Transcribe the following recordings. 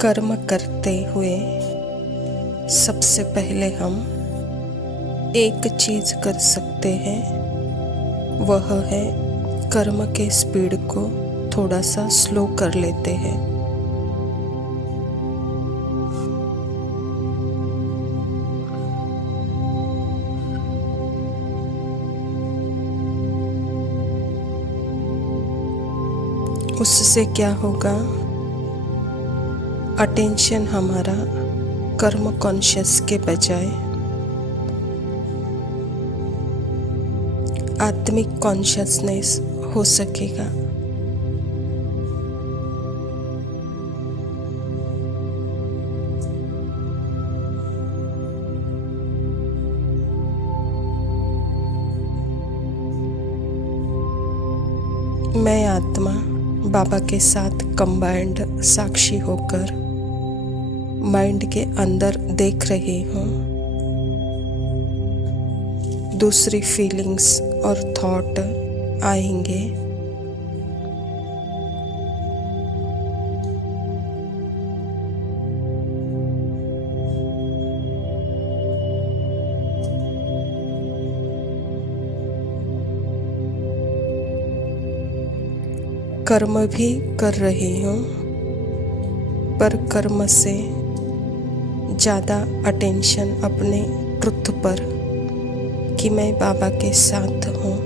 कर्म करते हुए सबसे पहले हम एक चीज कर सकते हैं, वह है कर्म के स्पीड को थोड़ा सा स्लो कर लेते हैं। उससे क्या होगा, अटेंशन हमारा कर्म कॉन्शियस के बजाय आत्मिक कॉन्शियसनेस हो सकेगा। मैं आत्मा बाबा के साथ कंबाइंड साक्षी होकर माइंड के अंदर देख रही हूँ। दूसरी फीलिंग्स और थॉट आएंगे, कर्म भी कर रही हूँ, पर कर्म से ज़्यादा अटेंशन अपने ट्रुथ पर कि मैं बाबा के साथ हूँ।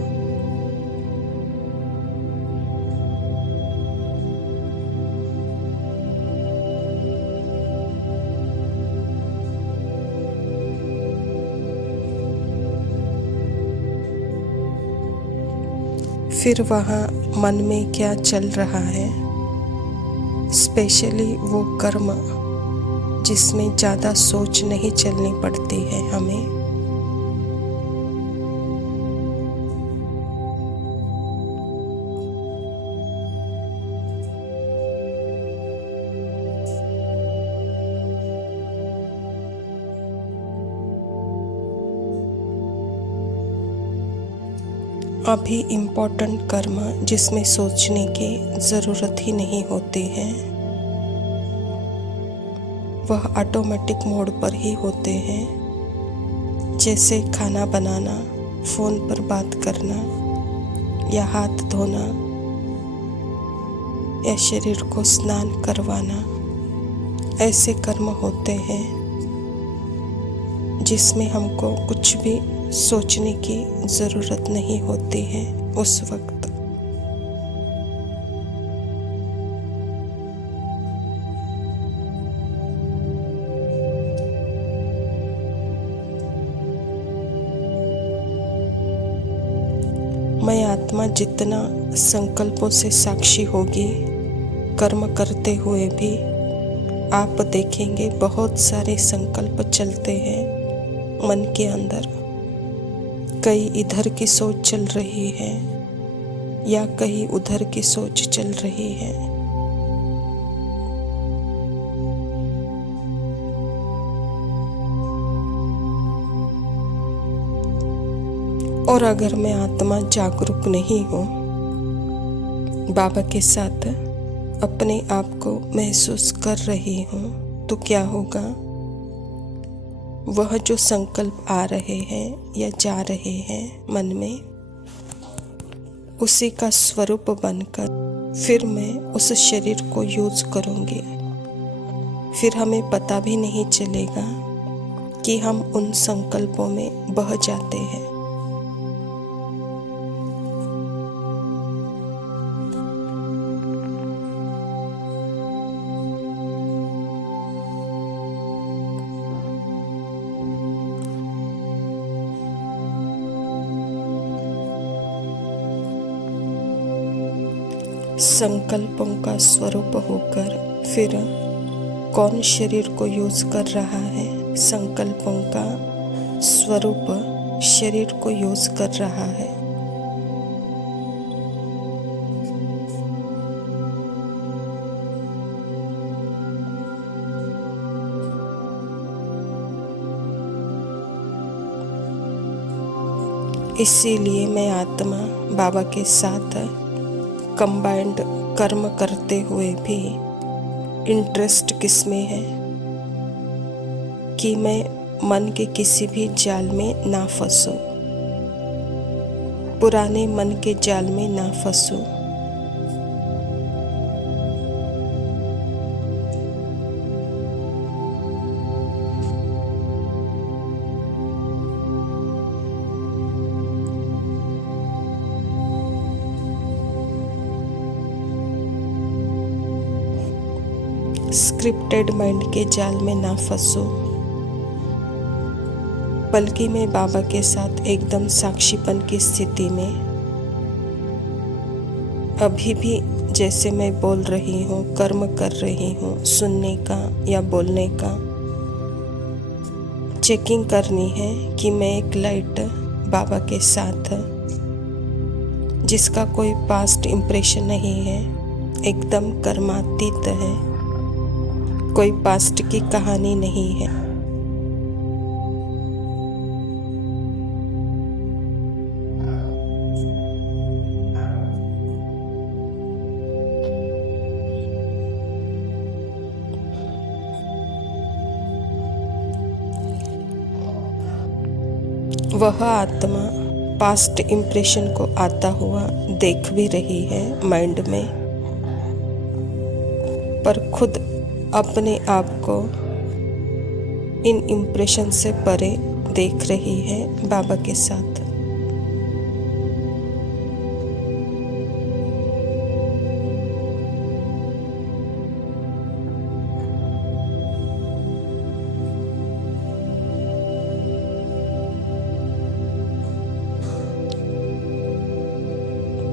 फिर वहाँ मन में क्या चल रहा है, स्पेशली वो कर्म जिसमें ज़्यादा सोच नहीं चलनी पड़ती है हमें। अभी इम्पोर्टेंट कर्म जिसमें सोचने की ज़रूरत ही नहीं होती है, वह ऑटोमेटिक मोड पर ही होते हैं। जैसे खाना बनाना, फ़ोन पर बात करना, या हाथ धोना, या शरीर को स्नान करवाना। ऐसे कर्म होते हैं जिसमें हमको कुछ भी सोचने की ज़रूरत नहीं होती है उस वक्त। मैं आत्मा जितना संकल्पों से साक्षी होगी कर्म करते हुए भी, आप देखेंगे बहुत सारे संकल्प चलते हैं मन के अंदर। कई इधर की सोच चल रही है या कहीं उधर की सोच चल रही है। और अगर मैं आत्मा जागरूक नहीं हूँ, बाबा के साथ अपने आप को महसूस कर रही हूँ, तो क्या होगा, वह जो संकल्प आ रहे हैं या जा रहे हैं मन में, उसी का स्वरूप बनकर फिर मैं उस शरीर को यूज करूँगी। फिर हमें पता भी नहीं चलेगा कि हम उन संकल्पों में बह जाते हैं। संकल्पों का स्वरूप होकर फिर कौन शरीर को यूज कर रहा है, संकल्पों का स्वरूप शरीर को यूज कर रहा है। इसीलिए मैं आत्मा बाबा के साथ कंबाइंड कर्म करते हुए भी इंटरेस्ट किस में है कि मैं मन के किसी भी जाल में ना फंसूं, पुराने मन के जाल में ना फंसूं। स्क्रिप्टेड माइंड के जाल में ना फंसूं, बल्कि मैं बाबा के साथ एकदम साक्षीपन की स्थिति में अभी भी जैसे मैं बोल रही हूँ, कर्म कर रही हूँ, सुनने का या बोलने का चेकिंग करनी है कि मैं एक लाइट बाबा के साथ जिसका कोई पास्ट इम्प्रेशन नहीं है, एकदम कर्मातीत है, कोई पास्ट की कहानी नहीं है। वह आत्मा पास्ट इम्प्रेशन को आता हुआ देख भी रही है माइंड में, पर खुद अपने आप को इन इम्प्रेशन से परे देख रही है बाबा के साथ।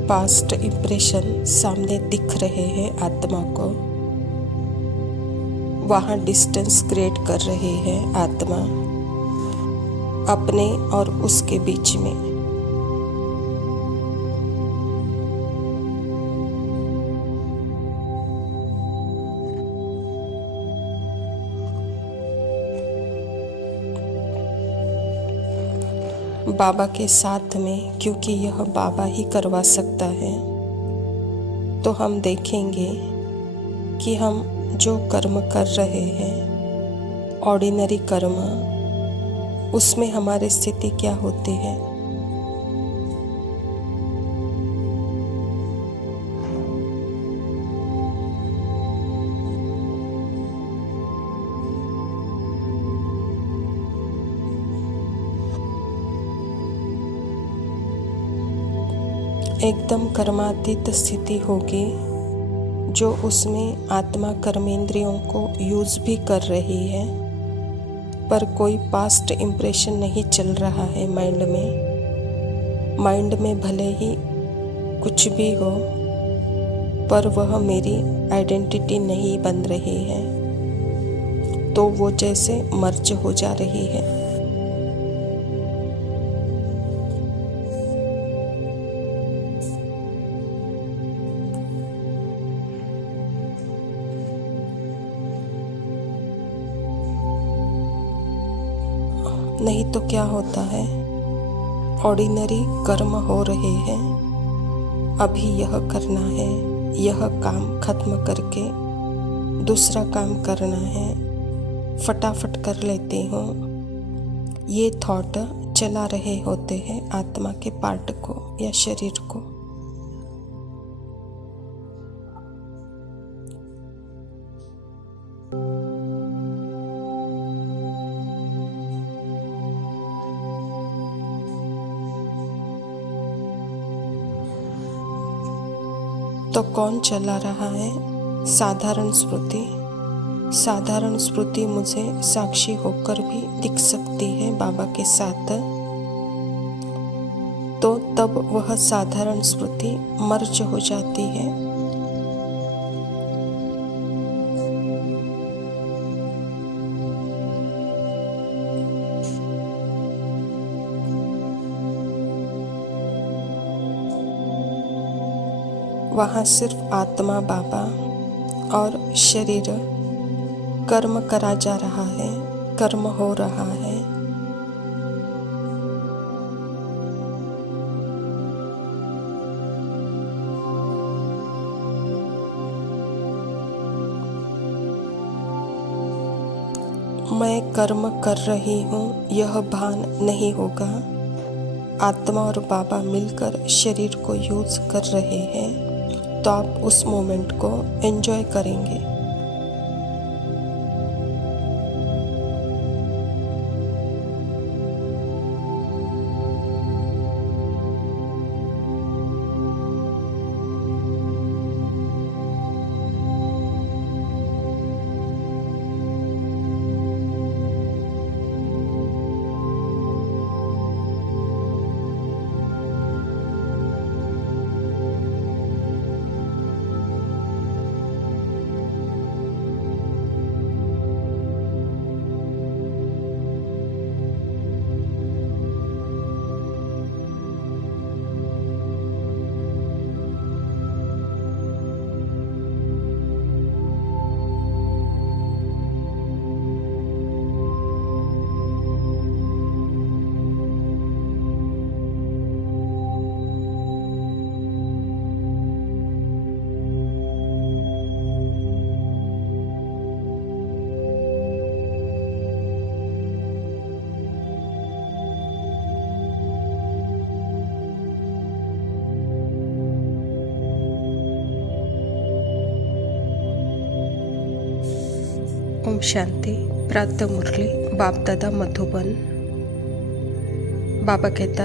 पास्ट इम्प्रेशन सामने दिख रहे हैं आत्मा को, वहाँ डिस्टेंस क्रिएट कर रही है आत्मा अपने और उसके बीच में। बाबा के साथ में, क्योंकि यह बाबा ही करवा सकता है, तो हम देखेंगे कि हम जो कर्म कर रहे हैं, ऑर्डिनरी कर्म, उसमें हमारी स्थिति क्या होती है। एकदम कर्मातीत स्थिति होगी जो उसमें आत्मा कर्मेंद्रियों को यूज भी कर रही है, पर कोई पास्ट इम्प्रेशन नहीं चल रहा है माइंड में। माइंड में भले ही कुछ भी हो, पर वह मेरी आइडेंटिटी नहीं बन रही है, तो वो जैसे मर्ज हो जा रही है। नहीं तो क्या होता है, ऑर्डिनरी कर्म हो रहे हैं, अभी यह करना है, यह काम खत्म करके दूसरा काम करना है, फटाफट कर लेती हूँ, ये थॉट चला रहे होते हैं आत्मा के पार्ट को या शरीर को। तो कौन चला रहा है? साधारण स्मृति। साधारण स्मृति मुझे साक्षी होकर भी दिख सकती है बाबा के साथ, तो तब वह साधारण स्मृति मर्ज हो जाती है। वहाँ सिर्फ आत्मा बाबा और शरीर कर्म करा जा रहा है, कर्म हो रहा है। मैं कर्म कर रही हूँ यह भान नहीं होगा। आत्मा और बाबा मिलकर शरीर को यूज़ कर रहे हैं, तो आप उस मोमेंट को एंजॉय करेंगे। ओम शांति। प्रातः मुरली बाप दादा मधुबन। बाबा कहता,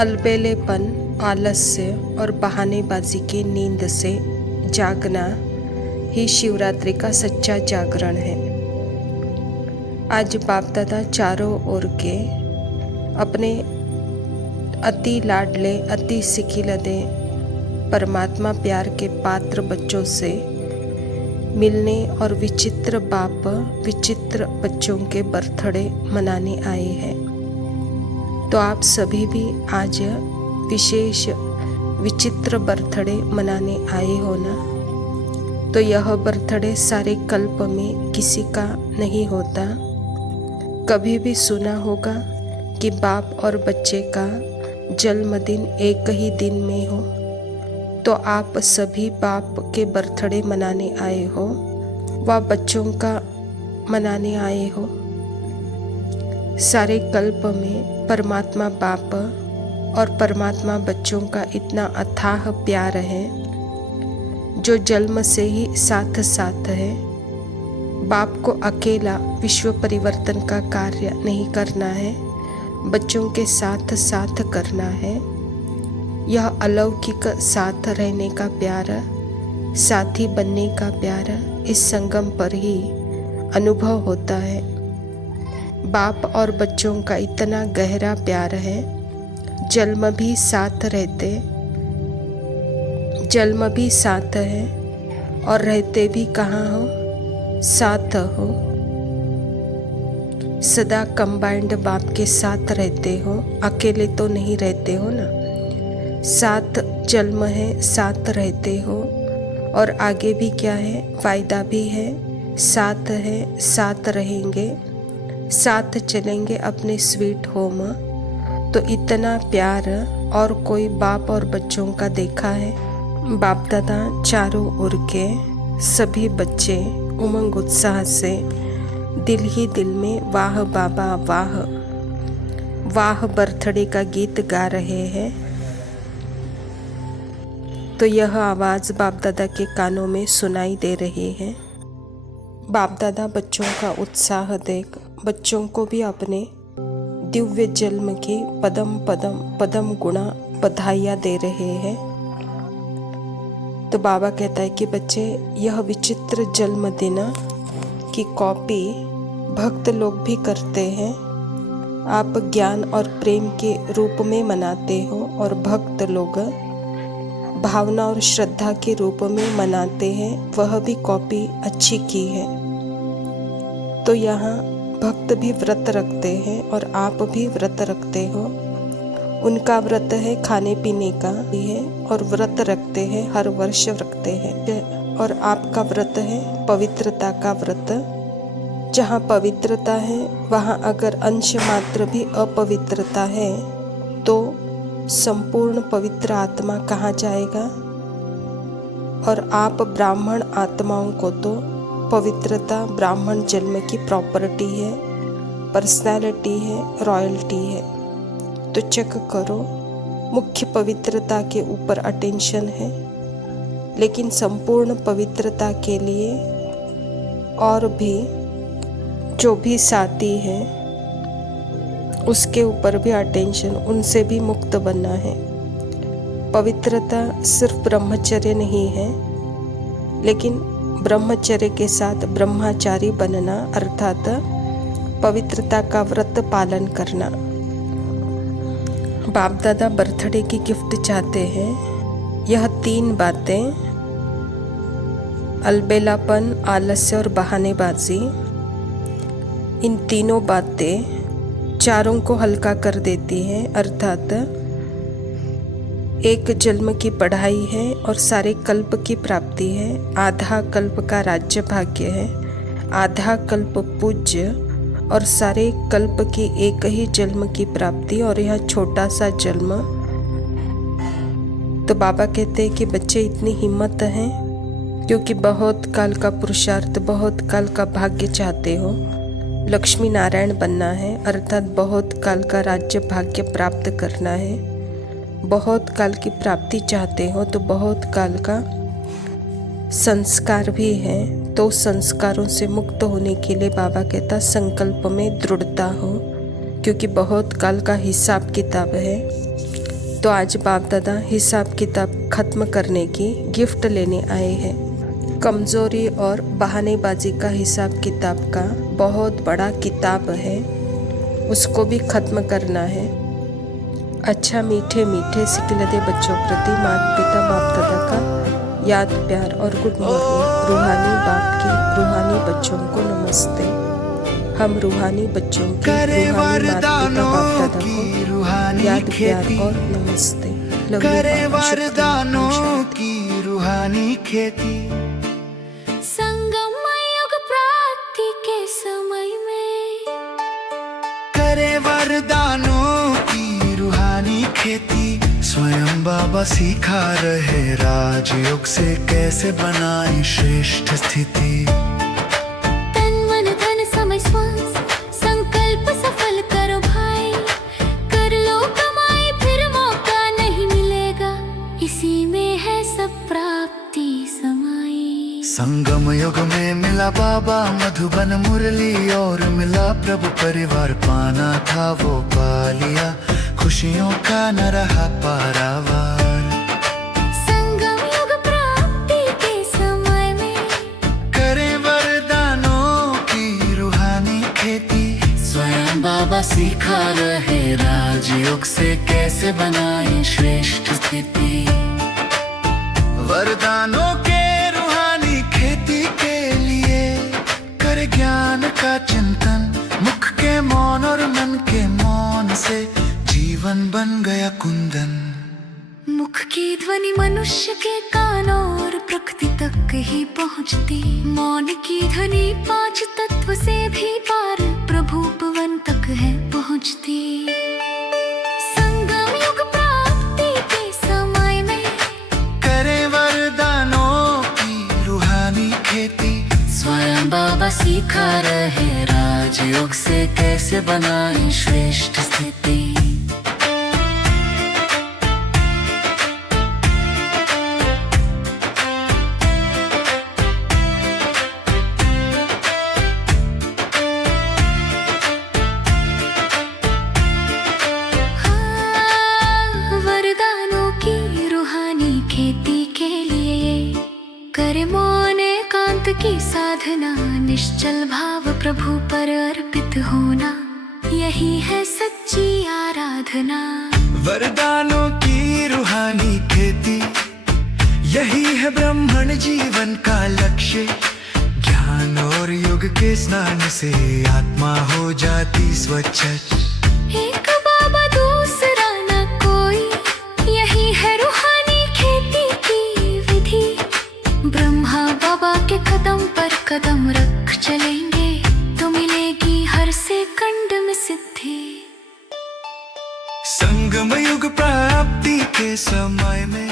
अलबेलेपन, आलस्य और बहानेबाजी की नींद से जागना ही शिवरात्रि का सच्चा जागरण है। आज बाप दादा चारों ओर के अपने अति लाडले, अति सिकिलदे परमात्मा प्यार के पात्र बच्चों से मिलने और विचित्र बाप, विचित्र बच्चों के बर्थडे मनाने आए हैं। तो आप सभी भी आज विशेष विचित्र बर्थडे मनाने आए हो ना। तो यह बर्थडे सारे कल्प में किसी का नहीं होता। कभी भी सुना होगा कि बाप और बच्चे का जन्मदिन एक ही दिन में हो। तो आप सभी बाप के बर्थडे मनाने आए हो, व बच्चों का मनाने आए हो। सारे कल्प में परमात्मा बाप और परमात्मा बच्चों का इतना अथाह प्यार है, जो जन्म से ही साथ साथ है। बाप को अकेला विश्व परिवर्तन का कार्य नहीं करना है, बच्चों के साथ साथ करना है। यह अलौकिक साथ रहने का प्यार, साथी बनने का प्यार इस संगम पर ही अनुभव होता है। बाप और बच्चों का इतना गहरा प्यार है, जन्म भी साथ रहते, जन्म भी साथ है और रहते भी कहाँ हो, साथ हो। सदा कंबाइंड बाप के साथ रहते हो, अकेले तो नहीं रहते हो ना। साथ जन्म है, साथ रहते हो और आगे भी क्या है, वायदा भी है, साथ है, साथ रहेंगे, साथ चलेंगे अपने स्वीट होम। तो इतना प्यार और कोई बाप और बच्चों का देखा है? बाप दादा चारों ओर के सभी बच्चे उमंग उत्साह से दिल ही दिल में वाह बाबा वाह वाह बर्थडे का गीत गा रहे हैं। तो यह आवाज़ बाप दादा के कानों में सुनाई दे रही है। बाप दादा बच्चों का उत्साह देख बच्चों को भी अपने दिव्य जन्म की पदम पदम पदम गुणा बधाइयाँ दे रहे हैं। तो बाबा कहता है कि बच्चे, यह विचित्र जन्मदिन की कॉपी भक्त लोग भी करते हैं। आप ज्ञान और प्रेम के रूप में मनाते हो और भक्त लोग भावना और श्रद्धा के रूप में मनाते हैं। वह भी कॉपी अच्छी की है। तो यहाँ भक्त भी व्रत रखते हैं और आप भी व्रत रखते हो। उनका व्रत है खाने पीने का है और व्रत रखते हैं, हर वर्ष रखते हैं। और आपका व्रत है पवित्रता का व्रत। जहाँ पवित्रता है वहाँ अगर अंश मात्र भी अपवित्रता है तो संपूर्ण पवित्र आत्मा कहाँ जाएगा। और आप ब्राह्मण आत्माओं को तो पवित्रता ब्राह्मण जन्म की प्रॉपर्टी है, पर्सनैलिटी है, रॉयल्टी है। तो चेक करो, मुख्य पवित्रता के ऊपर अटेंशन है, लेकिन संपूर्ण पवित्रता के लिए और भी जो भी साथी है उसके ऊपर भी अटेंशन, उनसे भी मुक्त बनना है। पवित्रता सिर्फ ब्रह्मचर्य नहीं है, लेकिन ब्रह्मचर्य के साथ ब्रह्मचारी बनना अर्थात पवित्रता का व्रत पालन करना। बाप दादा बर्थडे की गिफ्ट चाहते हैं। यह 3 बातें, अलबेलापन, आलस्य और बहानेबाजी, इन तीनों बातें चारों को हल्का कर देती हैं। अर्थात एक जन्म की पढ़ाई है और सारे कल्प की प्राप्ति है। आधा कल्प का राज्य भाग्य है, आधा कल्प पूज्य और सारे कल्प की एक ही जन्म की प्राप्ति, और यह छोटा सा जन्म। तो बाबा कहते हैं कि बच्चे इतनी हिम्मत हैं क्योंकि बहुत काल का पुरुषार्थ, बहुत काल का भाग्य चाहते हो, लक्ष्मी नारायण बनना है, अर्थात बहुत काल का राज्य भाग्य प्राप्त करना है। बहुत काल की प्राप्ति चाहते हो तो बहुत काल का संस्कार भी है। तो संस्कारों से मुक्त होने के लिए बाबा कहता संकल्प में दृढ़ता हो, क्योंकि बहुत काल का हिसाब किताब है। तो आज बाप दादा हिसाब किताब खत्म करने की गिफ्ट लेने आए हैं। कमज़ोरी और बहानेबाजी का हिसाब किताब का बहुत बड़ा किताब है, उसको भी खत्म करना है। अच्छा मीठे मीठे सिकिलदे बच्चों प्रति माता पिता बाप दादा का याद प्यार और गुड मॉर्निंग। रूहानी बाप की रूहानी बच्चों को नमस्ते। हम रूहानी बच्चों की रूहानी माता पिता बाप दादा को याद प्यार और नमस्ते। करे वरदानों की रूहानी खेती। संगम युग प्राप्ति के समय में करे वरदानों की रूहानी खेती। स्वयं बाबा सिखा रहे राजयोग से कैसे बनाए श्रेष्ठ स्थिति। तन मन धन समय श्वास संकल्प सफल करो भाई। कर लो कमाई फिर मौका नहीं मिलेगा, इसी में है सब प्राप्ति समाई। संगम युग में मिला बाबा मधुबन मुरली और मिला प्रभु परिवार। पाना था वो पा लिया, खुशियों का न रहा पारावार। संगम युग प्राप्ति के समय में करे वरदानों की रूहानी खेती। स्वयं बाबा सिखा रहे राजयोग से कैसे बनाए श्रेष्ठ स्थिति। वरदानों के रूहानी खेती के लिए करे ज्ञान का चिंतन। मुख के मौन और मन के मौन से जीवन बन गया कुंदन। मुख की ध्वनि मनुष्य के कानों और प्रकृति तक ही पहुँचती। मौन की ध्वनि 5 तत्व से भी पार प्रभु पवन तक है पहुँचती। संगम युग प्राप्ति के समय में करे वरदानों की रूहानी खेती। स्वयं बाबा सिखा रहे राजयोग से कैसे बनाए श्रेष्ठ स्थिति। वरदानों की रूहानी खेती के लिए करे मौन एकांत की साधना। निश्चल भाव प्रभु पर अर्पित होना, यही है सच्ची आराधना। वरदानों की रूहानी खेती, यही है ब्राह्मण जीवन का लक्ष्य। ज्ञान और योग के स्नान से आत्मा हो जाती स्वच्छ। एक बाबा दूसरा न कोई, यही है रूहानी खेती की विधि। ब्रह्मा बाबा के कदम पर कदम रख चलेंगे तो मिलेगी हर सेकंड में सिद्धि। संगम युग प्राप्ति के समय में